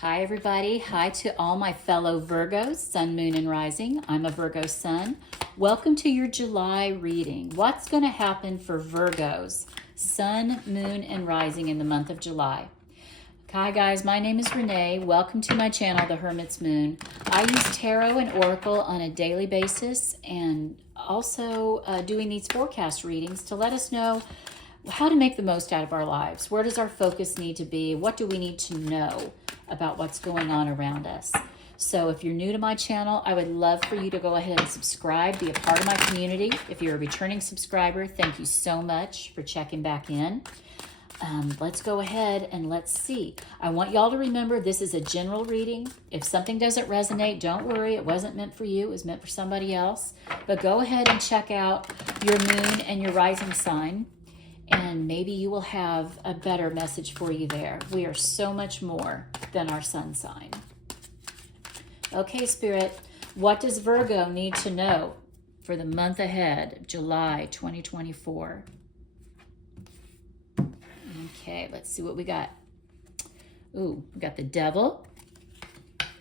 Hi, everybody. Hi to all my fellow Virgos, Sun, Moon, and Rising. I'm a Virgo Sun. Welcome to your July reading. What's going to happen for Virgos, Sun, Moon, and Rising in the month of July? Hi, guys. My name is Renee. Welcome to my channel, The Hermit's Moon. I use tarot and oracle on a daily basis and also doing these forecast readings to let us know how to make the most out of our lives. Where does our focus need to be? What do we need to know about what's going on around us? So if you're new to my channel, I would love for you to go ahead and subscribe, be a part of my community. If you're a returning subscriber, thank you so much for checking back in. Let's go ahead and let's see. I want y'all to remember this is a general reading. If something doesn't resonate, don't worry. It wasn't meant for you. It was meant for somebody else. But go ahead and check out your moon and your rising sign, and maybe you will have a better message for you there. We are so much more than our sun sign. Okay, Spirit, what does Virgo need to know for the month ahead, July 2024? Okay, let's see what we got. Ooh, we got the Devil,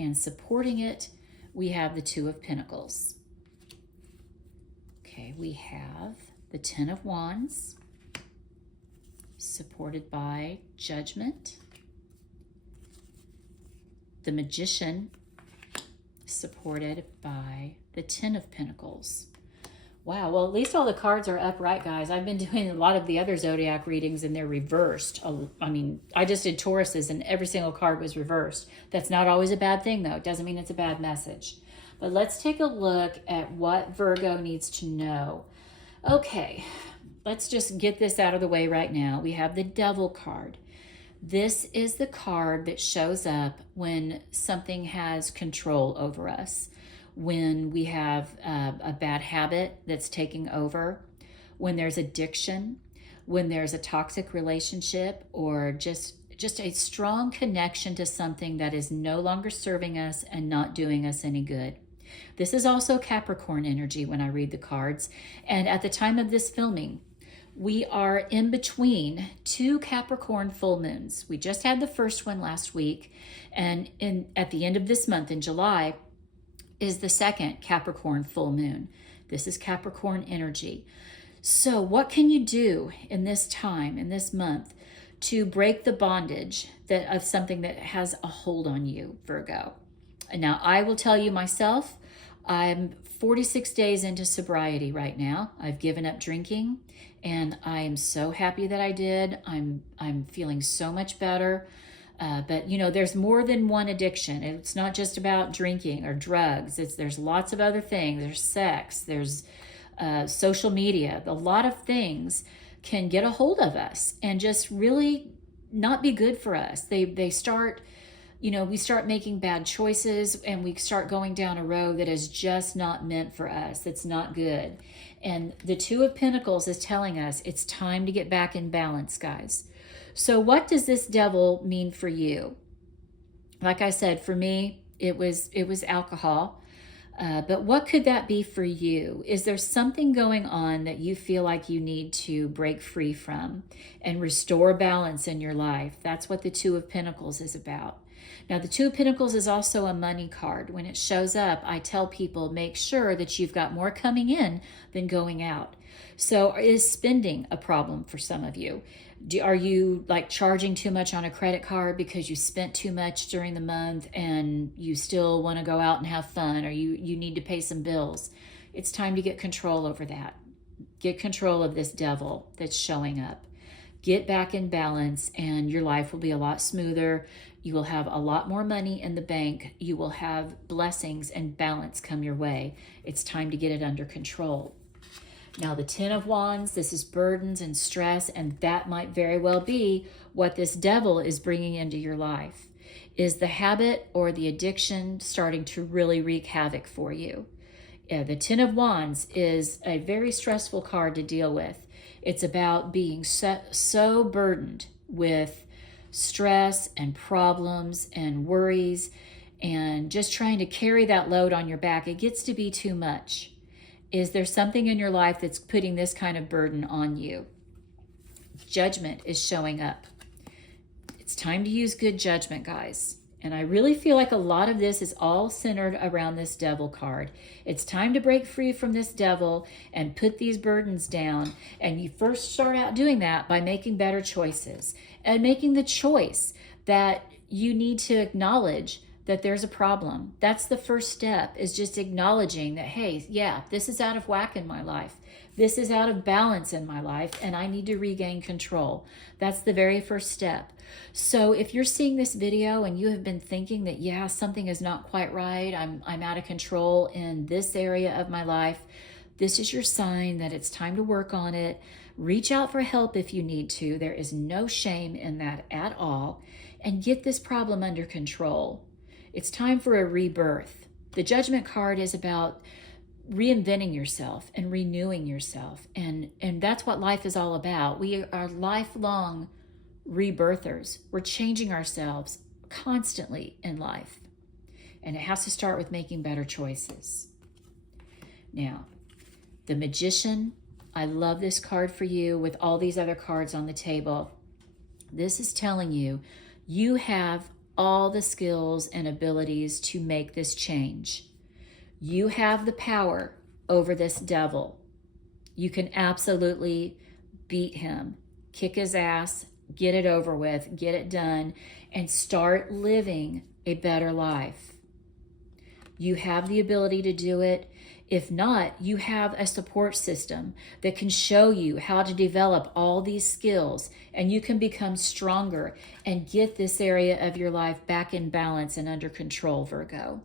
and supporting it, we have the Two of Pentacles. Okay, we have the Ten of Wands, supported by Judgment. The Magician, supported by the Ten of Pentacles. Wow, well, at least all the cards are upright, guys. I've been doing a lot of the other zodiac readings and they're reversed. I mean, I just did Tauruses and every single card was reversed. That's not always a bad thing, though. It doesn't mean it's a bad message. But let's take a look at what Virgo needs to know. Okay, let's just get this out of the way right now. We have the Devil card. This is the card that shows up when something has control over us, when we have a bad habit that's taking over, when there's addiction, when there's a toxic relationship, or just a strong connection to something that is no longer serving us and not doing us any good. This is also Capricorn energy when I read the cards. And at the time of this filming, we are in between two Capricorn full moons. We just had the first one last week, and at the end of this month in July is the second Capricorn full moon. This is Capricorn energy. So what can you do in this time, in this month, to break the bondage of something that has a hold on you, Virgo? And now I will tell you myself, I'm 46 days into sobriety right now. I've given up drinking, and I am so happy that I did. I'm feeling so much better. But you know, there's more than one addiction. It's not just about drinking or drugs. There's lots of other things. There's sex. There's social media. A lot of things can get a hold of us and just really not be good for us. They start. You know, we start making bad choices and we start going down a road that is just not meant for us. That's not good. And the Two of Pentacles is telling us it's time to get back in balance, guys. So what does this Devil mean for you? Like I said, for me, it was alcohol. But what could that be for you? Is there something going on that you feel like you need to break free from and restore balance in your life? That's what the Two of Pentacles is about. Now, the Two of Pentacles is also a money card. When it shows up, I tell people, make sure that you've got more coming in than going out. So is spending a problem for some of you? Are you like charging too much on a credit card because you spent too much during the month and you still want to go out and have fun, or you need to pay some bills? It's time to get control over that. Get control of this Devil that's showing up. Get back in balance and your life will be a lot smoother. You will have a lot more money in the bank. You will have blessings and balance come your way. It's time to get it under control. Now, the Ten of Wands, this is burdens and stress, and that might very well be what this Devil is bringing into your life. Is the habit or the addiction starting to really wreak havoc for you? Yeah, the Ten of Wands is a very stressful card to deal with. It's about being so burdened with stress and problems and worries and just trying to carry that load on your back. It gets to be too much. Is there something in your life that's putting this kind of burden on you? Judgment is showing up. It's time to use good judgment, guys. And I really feel like a lot of this is all centered around this devil card. It's time to break free from this devil and put these burdens down. And you first start out doing that by making better choices and making the choice that you need to acknowledge that there's a problem. That's the first step, is just acknowledging that, hey, yeah, this is out of whack in my life. This is out of balance in my life, and I need to regain control. That's the very first step. So if you're seeing this video and you have been thinking that, yeah, something is not quite right, I'm out of control in this area of my life, this is your sign that it's time to work on it. Reach out for help if you need to. There is no shame in that at all. And get this problem under control. It's time for a rebirth. The Judgment card is about reinventing yourself and renewing yourself. And that's what life is all about. We are lifelong rebirthers. We're changing ourselves constantly in life. And it has to start with making better choices. Now, the Magician, I love this card for you with all these other cards on the table. This is telling you, you have all the skills and abilities to make this change. You have the power over this devil. You can absolutely beat him, kick his ass, get it over with, get it done, and start living a better life. You have the ability to do it. If not, you have a support system that can show you how to develop all these skills, and you can become stronger and get this area of your life back in balance and under control, Virgo.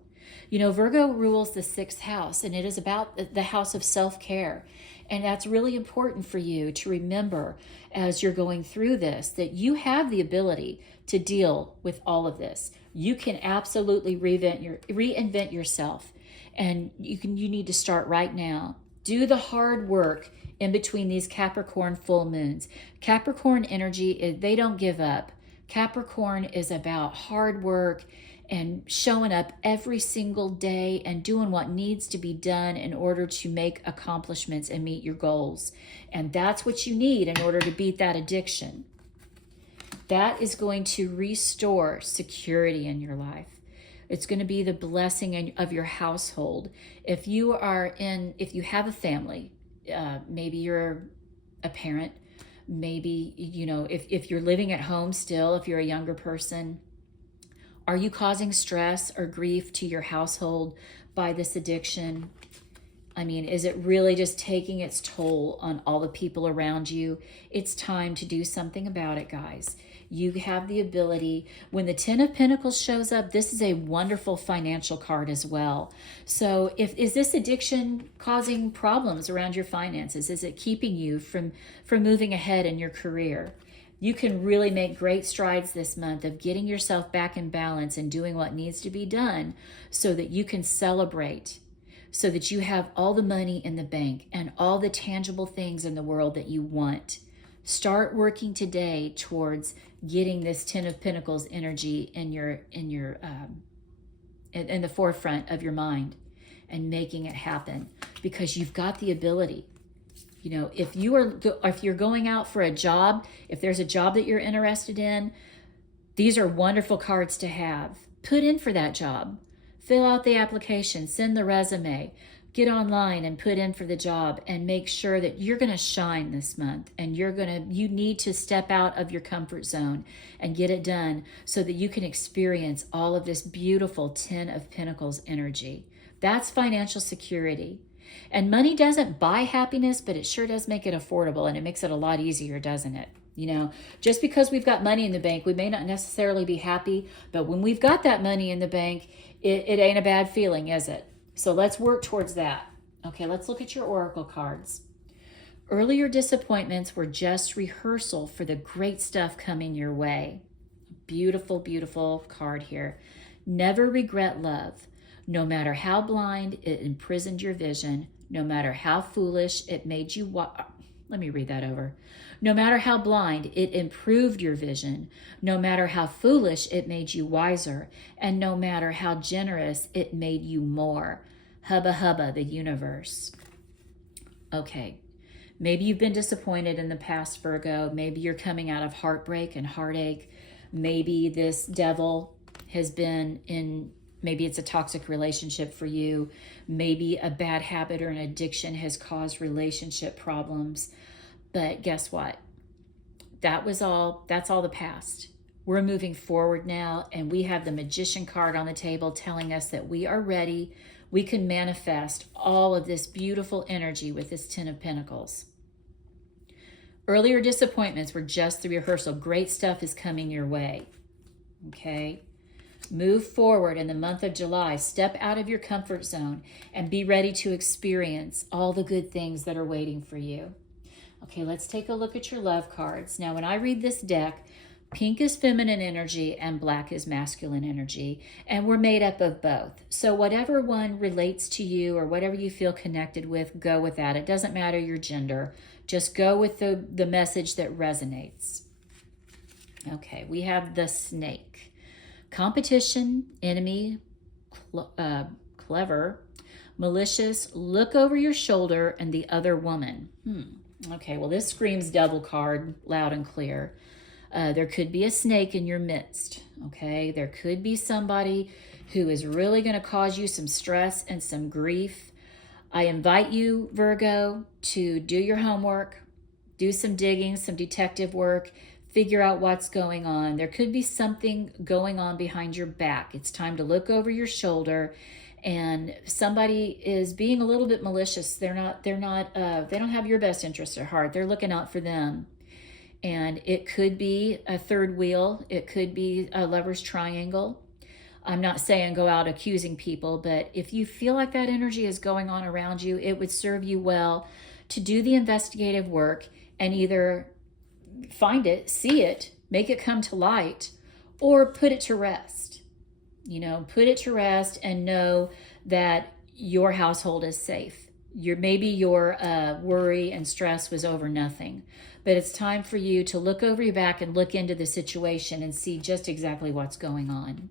You know, Virgo rules the 6th house, and it is about the house of self-care. And that's really important for you to remember as you're going through this, that you have the ability to deal with all of this. You can absolutely reinvent yourself. And you need to start right now. Do the hard work in between these Capricorn full moons. Capricorn energy, they don't give up. Capricorn is about hard work and showing up every single day and doing what needs to be done in order to make accomplishments and meet your goals. And that's what you need in order to beat that addiction. That is going to restore security in your life. It's going to be the blessing of your household. If you have a family, maybe you're a parent, maybe, if you're living at home still, if you're a younger person, are you causing stress or grief to your household by this addiction? I mean, is it really just taking its toll on all the people around you? It's time to do something about it, guys. You have the ability. When the 10 of Pentacles shows up, this is a wonderful financial card as well. So is this addiction causing problems around your finances? Is it keeping you from moving ahead in your career? You can really make great strides this month of getting yourself back in balance and doing what needs to be done so that you can celebrate, so that you have all the money in the bank and all the tangible things in the world that you want. Start working today towards getting this 10 of Pentacles energy in the forefront of your mind and making it happen, because you've got the ability. You know, if you're going out for a job, if there's a job that you're interested in, these are wonderful cards to have. Put in for that job. Fill out the application, send the resume, get online and put in for the job, and make sure that you're going to shine this month, and you need to step out of your comfort zone and get it done so that you can experience all of this beautiful 10 of Pentacles energy. That's financial security. And money doesn't buy happiness, but it sure does make it affordable, and it makes it a lot easier, doesn't it? You know, just because we've got money in the bank, we may not necessarily be happy, but when we've got that money in the bank, it ain't a bad feeling, is it? So let's work towards that. Okay, let's look at your oracle cards. Earlier disappointments were just rehearsal for the great stuff coming your way. Beautiful, beautiful card here. Never regret love. No matter how blind it imprisoned your vision, no matter how foolish it made you let me read that over. No matter how blind it improved your vision, no matter how foolish it made you wiser, and no matter how generous it made you more. Hubba hubba, the universe. Okay, maybe you've been disappointed in the past, Virgo. Maybe you're coming out of heartbreak and heartache. Maybe this devil has been in, maybe it's a toxic relationship for you. Maybe a bad habit or an addiction has caused relationship problems. But guess what? That's all the past. We're moving forward now, and we have the Magician card on the table telling us that we are ready. We can manifest all of this beautiful energy with this Ten of Pentacles. Earlier disappointments were just the rehearsal. Great stuff is coming your way. Okay? Move forward in the month of July. Step out of your comfort zone and be ready to experience all the good things that are waiting for you. Okay, let's take a look at your love cards. Now, when I read this deck, pink is feminine energy and black is masculine energy, and we're made up of both. So whatever one relates to you or whatever you feel connected with, go with that. It doesn't matter your gender. Just go with the message that resonates. Okay, we have the Snake. Competition, enemy, clever, malicious, look over your shoulder, and the other woman. Okay, well, this screams devil card loud and clear. There could be a snake in your midst, okay? There could be somebody who is really going to cause you some stress and some grief. I invite you, Virgo, to do your homework, do some digging, some detective work, figure out what's going on. There could be something going on behind your back. It's time to look over your shoulder, and somebody is being a little bit malicious. They don't have your best interest at heart. They're looking out for them. And it could be a third wheel. It could be a lover's triangle. I'm not saying go out accusing people, but if you feel like that energy is going on around you, it would serve you well to do the investigative work and either find it, see it, make it come to light, or put it to rest. You know, put it to rest and know that your household is safe. Maybe your worry and stress was over nothing. But it's time for you to look over your back and look into the situation and see just exactly what's going on.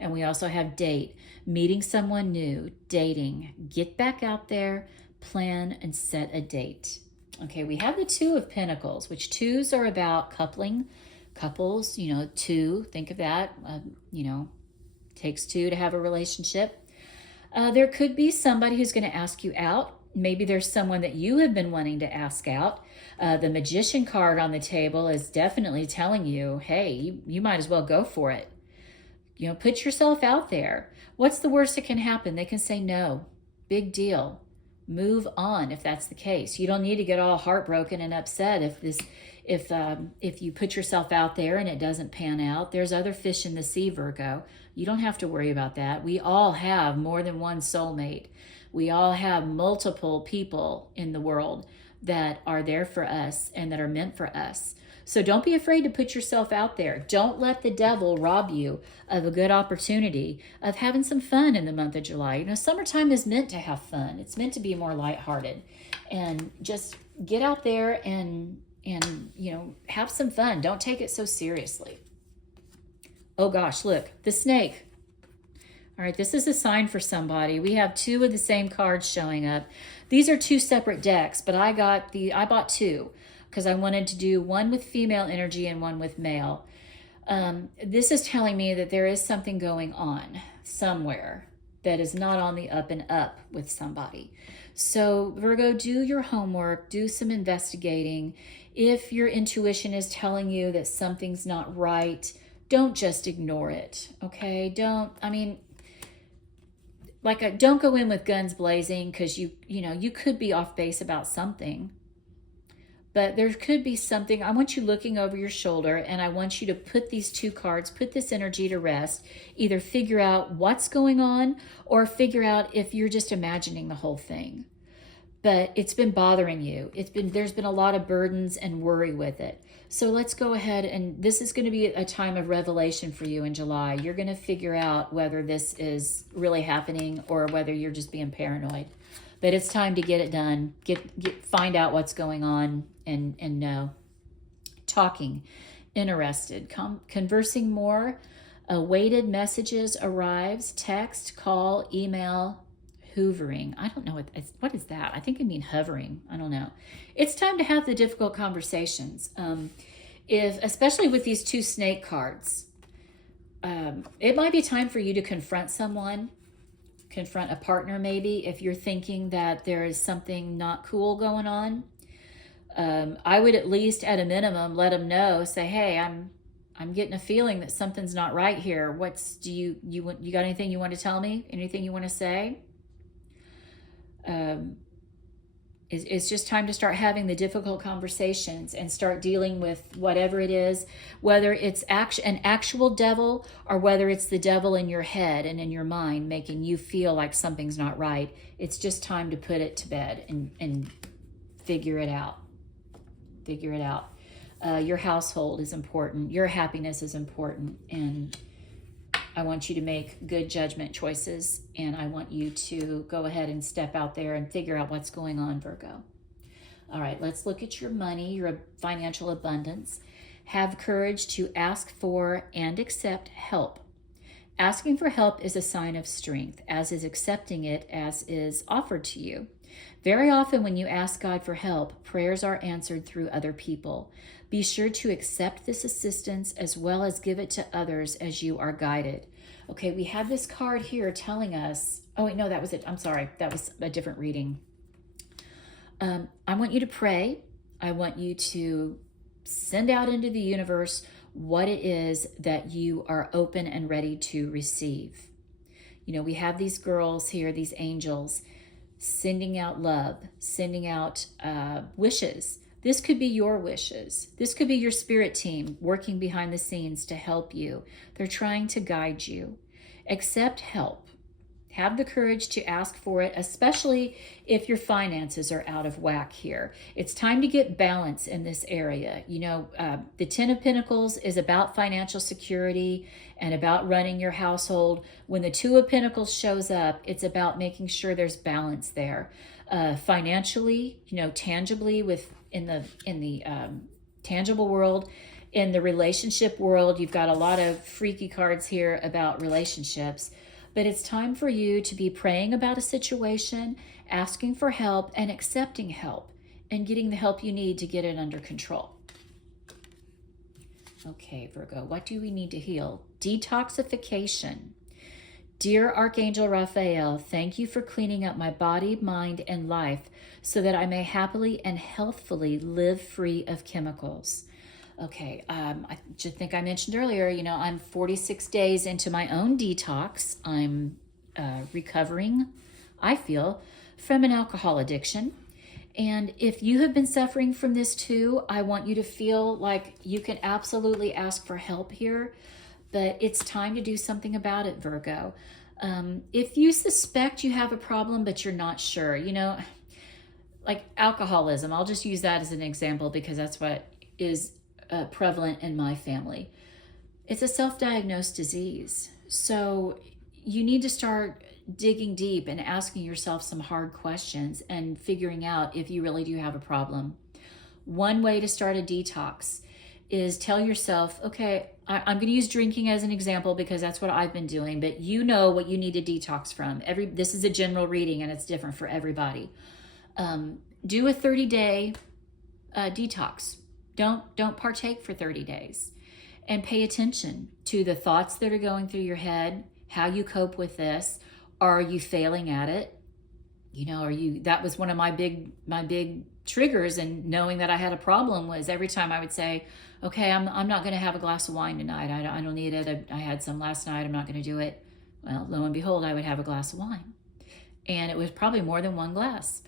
And we also have date, meeting someone new, dating, get back out there, plan and set a date. Okay, we have the Two of Pentacles, which twos are about couples, you know, two, think of that, you know, takes two to have a relationship. There could be somebody who's going to ask you out. Maybe there's someone that you have been wanting to ask out. The Magician card on the table is definitely telling you, hey, you might as well go for it. You know, put yourself out there. What's the worst that can happen? They can say no. Big deal. Move on if that's the case. You don't need to get all heartbroken and upset if you put yourself out there and it doesn't pan out. There's other fish in the sea, Virgo. You don't have to worry about that. We all have more than one soulmate. We all have multiple people in the world that are there for us and that are meant for us. So don't be afraid to put yourself out there. Don't let the devil rob you of a good opportunity of having some fun in the month of July. You know, summertime is meant to have fun. It's meant to be more lighthearted. And just get out there and you know, have some fun. Don't take it so seriously. Oh gosh, look, the Snake. All right, this is a sign for somebody. We have two of the same cards showing up. These are two separate decks, but I bought two because I wanted to do one with female energy and one with male. This is telling me that there is something going on somewhere that is not on the up and up with somebody. So Virgo, do your homework, do some investigating. If your intuition is telling you that something's not right, don't just ignore it, okay? Don't go in with guns blazing because you could be off base about something. But there could be something. I want you looking over your shoulder, and I want you to put these two cards, put this energy to rest. Either figure out what's going on or figure out if you're just imagining the whole thing. But it's been bothering you. There's been a lot of burdens and worry with it. So let's go ahead, and this is going to be a time of revelation for you in July. You're going to figure out whether this is really happening or whether you're just being paranoid. But it's time to get it done. Find out what's going on and know. Talking, interested, conversing more. Awaited messages arrives, text, call, email, hoovering. I don't know what is that? I think I mean hovering. I don't know. It's time to have the difficult conversations. Especially with these two Snake cards. it might be time for you to confront someone, confront a partner maybe, if you're thinking that there is something not cool going on. I would at least, at a minimum, let them know. Say, hey, I'm getting a feeling that something's not right here. You got anything you want to tell me? Anything you want to say? It's just time to start having the difficult conversations and start dealing with whatever it is, whether it's an actual devil or whether it's the devil in your head and in your mind making you feel like something's not right. It's just time to put it to bed and figure it out. Figure it out. Your household is important. Your happiness is important. And I want you to make good judgment choices, and I want you to go ahead and step out there and figure out what's going on, Virgo. All right, let's look at your money, your financial abundance. Have courage to ask for and accept help. Asking for help is a sign of strength, as is accepting it as is offered to you. Very often when you ask God for help, prayers are answered through other people. Be sure to accept this assistance as well as give it to others as you are guided. Okay, we have this card here telling us, oh wait, no, that was it. I'm sorry, that was a different reading. I want you to pray. I want you to send out into the universe what it is that you are open and ready to receive. You know, we have these girls here, these angels, sending out love, sending out wishes. This could be your wishes. This could be your spirit team working behind the scenes to help you. They're trying to guide you. Accept help. Have the courage to ask for it, especially if your finances are out of whack here. It's time to get balance in this area. You know, the Ten of Pentacles is about financial security and about running your household. When the Two of Pentacles shows up, it's about making sure there's balance there. Financially, you know, tangibly in the tangible world. In the relationship world, you've got a lot of freaky cards here about relationships. But it's time for you to be praying about a situation, asking for help, and accepting help, and getting the help you need to get it under control. Okay, Virgo, what do we need to heal? Detoxification. Dear Archangel Raphael, thank you for cleaning up my body, mind, and life so that I may happily and healthfully live free of chemicals. Okay, I just think I mentioned earlier, you know, I'm 46 days into my own detox. I'm recovering, I feel, from an alcohol addiction. And if you have been suffering from this too, I want you to feel like you can absolutely ask for help here, but it's time to do something about it, Virgo. If you suspect you have a problem, but you're not sure, you know, like alcoholism, I'll just use that as an example because that's what is prevalent in my family. It's a self-diagnosed disease. So you need to start digging deep and asking yourself some hard questions and figuring out if you really do have a problem. One way to start a detox is tell yourself, okay, I'm going to use drinking as an example because that's what I've been doing, but you know what you need to detox from. This is a general reading and it's different for everybody. Do a 30-day detox. Don't partake for 30 days and pay attention to the thoughts that are going through your head, how you cope with this. Are you failing at it? You know, that was one of my big triggers in knowing that I had a problem was every time I would say, okay, I'm not going to have a glass of wine tonight. I don't need it. I had some last night. I'm not going to do it. Well, lo and behold, I would have a glass of wine. And it was probably more than one glass.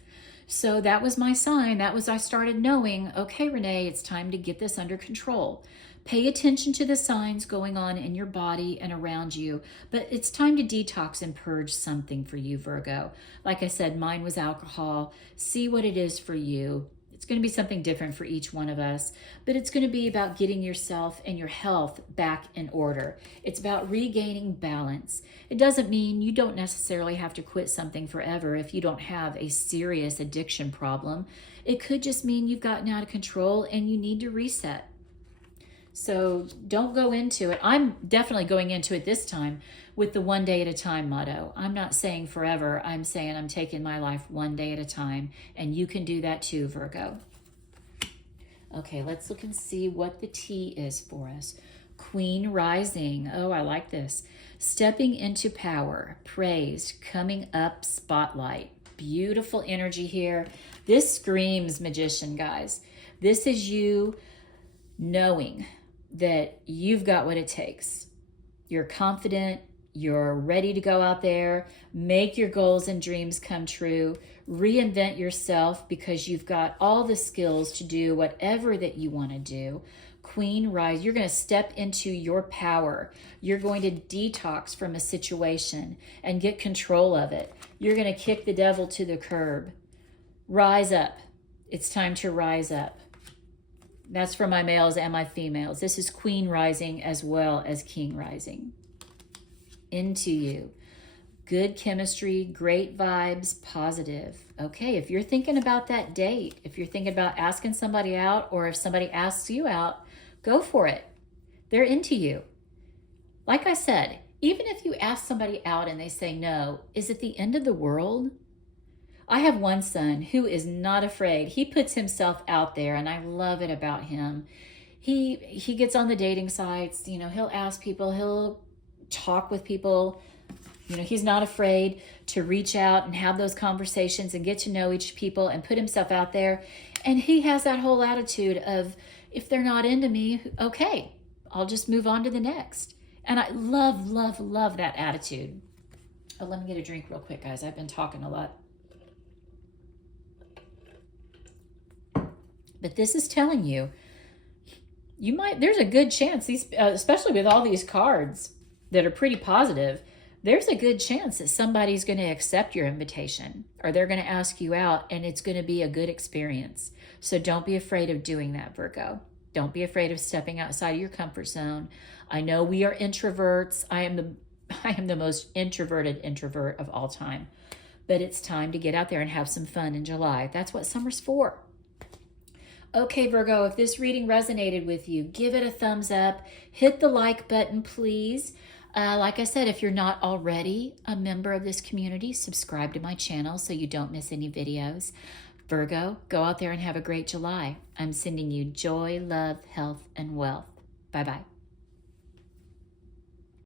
So that was my sign. I started knowing, okay, Renee, it's time to get this under control. Pay attention to the signs going on in your body and around you, but it's time to detox and purge something for you, Virgo. Like I said, mine was alcohol. See what it is for you. It's going to be something different for each one of us, but it's going to be about getting yourself and your health back in order. It's about regaining balance. It doesn't mean you don't necessarily have to quit something forever if you don't have a serious addiction problem. It could just mean you've gotten out of control and you need to reset. So don't go into it. I'm definitely going into it this time with the one day at a time motto. I'm not saying forever. I'm saying I'm taking my life one day at a time. And you can do that too, Virgo. Okay, let's look and see what the T is for us. Queen rising. Oh, I like this. Stepping into power, praised, coming up, spotlight. Beautiful energy here. This screams magician, guys. This is you knowing that you've got what it takes. You're confident. You're ready to go out there, make your goals and dreams come true, reinvent yourself because you've got all the skills to do whatever that you want to do. Queen rise, you're going to step into your power. You're going to detox from a situation and get control of it. You're going to kick the devil to the curb. Rise up. It's time to rise up. That's for my males and my females. This is Queen rising as well as King rising. Into you. Good chemistry, great vibes, positive. Okay, if you're thinking about that date, if you're thinking about asking somebody out, or if somebody asks you out, go for it. They're into you. Like I said, even if you ask somebody out and they say no, is it the end of the world? I have one son who is not afraid. He puts himself out there, and I love it about him. He gets on the dating sites, you know, he'll ask people, he'll talk with people. You know, he's not afraid to reach out and have those conversations and get to know each people and put himself out there. And he has that whole attitude of, if they're not into me, okay, I'll just move on to the next. And I love, love, love that attitude. Oh, let me get a drink real quick, guys. I've been talking a lot. But this is telling you, there's a good chance, these, especially with all these cards that are pretty positive, there's a good chance that somebody's going to accept your invitation or they're going to ask you out, and it's going to be a good experience. So don't be afraid of doing that, Virgo. Don't be afraid of stepping outside of your comfort zone. I know we are introverts. I am the most introverted introvert of all time. But it's time to get out there and have some fun in July. That's what summer's for. Okay, Virgo, if this reading resonated with you, give it a thumbs up. Hit the like button, please. Like I said, if you're not already a member of this community, subscribe to my channel so you don't miss any videos. Virgo, go out there and have a great July. I'm sending you joy, love, health, and wealth. Bye-bye.